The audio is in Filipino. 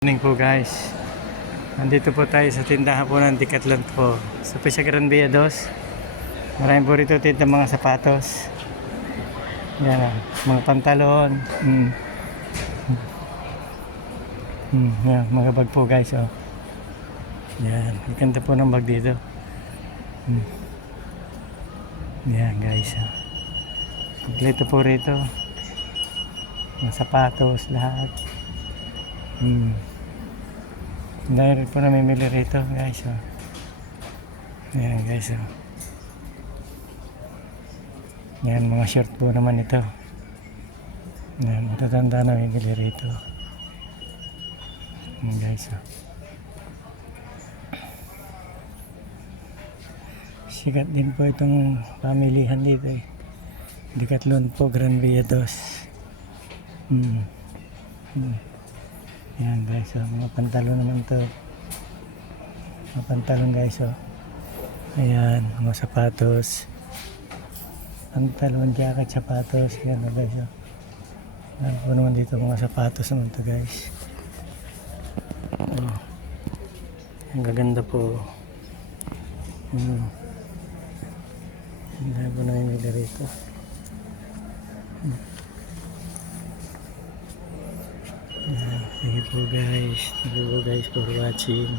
Morning po guys. Nandito po tayo sa tindahan po ng Decathlon po. Sa Pesya Gran Via 2. Maraming po rito tinda mga sapatos. Yan mga pantalon. Yan, mga bag po guys. Oh. Yan, ikanta po ng bag dito. Yan guys. Oh. Kompleto po rito. Mga sapatos, lahat. Dahil po namimili rito guys. Oh. Ayan guys. Oh. Yan mga short po naman ito. Yan, matatanda namimili rito. Ayan guys. Oh. Sikat din po itong pamilihan dito eh. Decathlon po Gran Via 2. Yan guys, oh, mga pantalon naman to. Mga pantalon guys, oh. Ayan, mga sapatos. Pantalon, jacket, sapatos. Yan oh, guys, oh. Ayan po naman dito mga sapatos naman to guys. Oh. Ang gaganda po. Hindi po namin rito. Thank you po guys. Thank you po guys for watching.